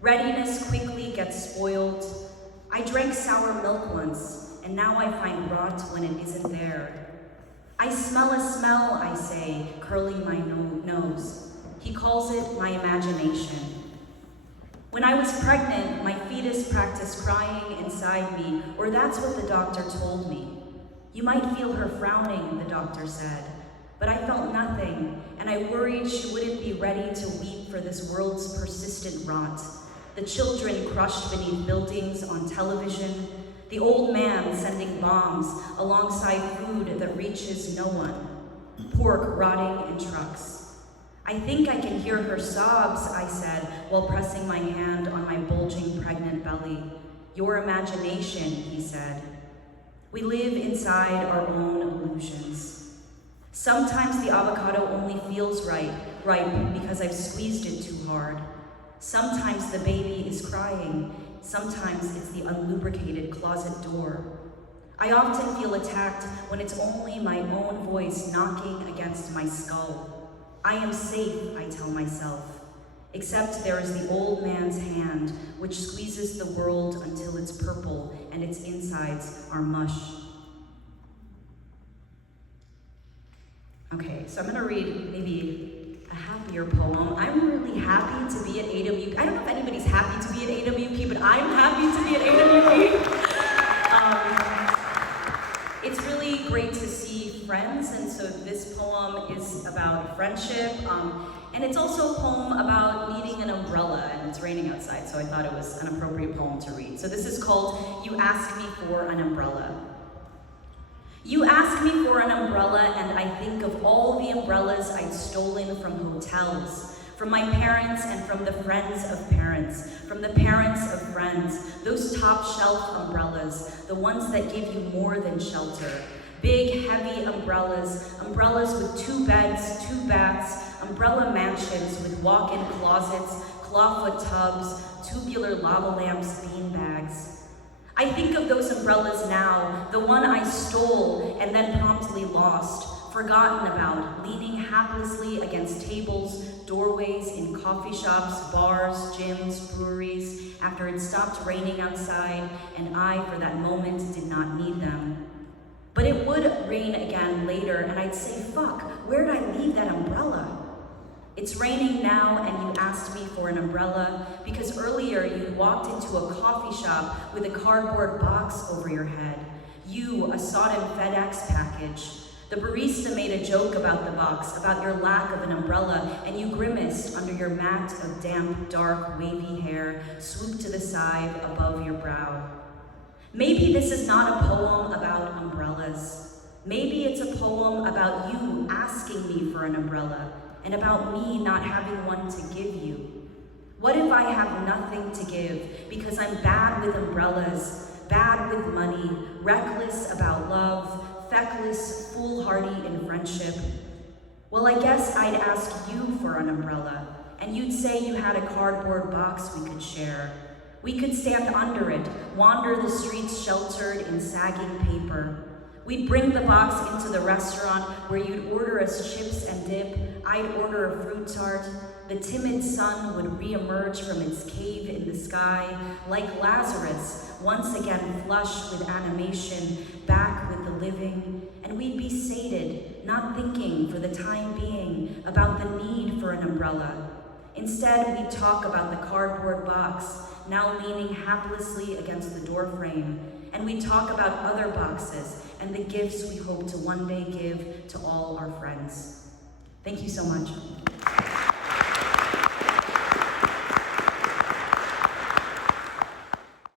Readiness quickly gets spoiled. I drank sour milk once, and now I find rot when it isn't there. I smell a smell, I say, curling my nose. He calls it my imagination. When I was pregnant, my fetus practiced crying inside me, or that's what the doctor told me. You might feel her frowning, the doctor said, but I felt nothing, and I worried she wouldn't be ready to weep for this world's persistent rot. The children crushed beneath buildings on television, the old man sending bombs alongside food that reaches no one, pork rotting in trucks. I think I can hear her sobs, I said, while pressing my hand on my bulging pregnant belly. Your imagination, he said. We live inside our own illusions. Sometimes the avocado only feels ripe because I've squeezed it too hard. Sometimes the baby is crying. Sometimes it's the unlubricated closet door. I often feel attacked when it's only my own voice knocking against my skull. I am safe, I tell myself, except there is the old man's hand which squeezes the world until it's purple and its insides are mush. Okay, so I'm gonna read maybe a happier poem. I'm really happy to be at AWP. I don't know if anybody's happy to be at AWP, but I'm happy to be at AWP. It's really great to see friends, and so this poem is about friendship, and it's also a poem about needing an umbrella, and it's raining outside, so I thought it was an appropriate poem to read. So this is called You Ask Me for an Umbrella. You ask me for an umbrella, and I think of all the umbrellas I'd stolen from hotels, from my parents and from the friends of parents, from the parents of friends, those top shelf umbrellas, the ones that give you more than shelter. Big, heavy umbrellas, umbrellas with 2 beds, 2 baths, umbrella mansions with walk-in closets, clawfoot tubs, tubular lava lamps, bean bags. I think of those umbrellas now, the one I stole and then promptly lost, forgotten about, leaning haplessly against tables, doorways in coffee shops, bars, gyms, breweries, after it stopped raining outside and I, for that moment, did not need them. But it would rain again later and I'd say, fuck, where'd I leave that umbrella? It's raining now and you asked me for an umbrella because earlier you walked into a coffee shop with a cardboard box over your head. You, a sodden FedEx package. The barista made a joke about the box, about your lack of an umbrella, and you grimaced under your mat of damp, dark, wavy hair swooped to the side above your brow. Maybe this is not a poem about umbrellas. Maybe it's a poem about you asking me for an umbrella, and about me not having one to give you. What if I have nothing to give because I'm bad with umbrellas, bad with money, reckless about love, feckless, foolhardy in friendship? Well, I guess I'd ask you for an umbrella, and you'd say you had a cardboard box we could share. We could stand under it, wander the streets sheltered in sagging paper. We'd bring the box into the restaurant where you'd order us chips and dip, I'd order a fruit tart. The timid sun would reemerge from its cave in the sky, like Lazarus, once again flush with animation, back with the living, and we'd be sated, not thinking for the time being about the need for an umbrella. Instead, we'd talk about the cardboard box, now leaning haplessly against the doorframe, and we'd talk about other boxes and the gifts we hope to one day give to all our friends. Thank you so much.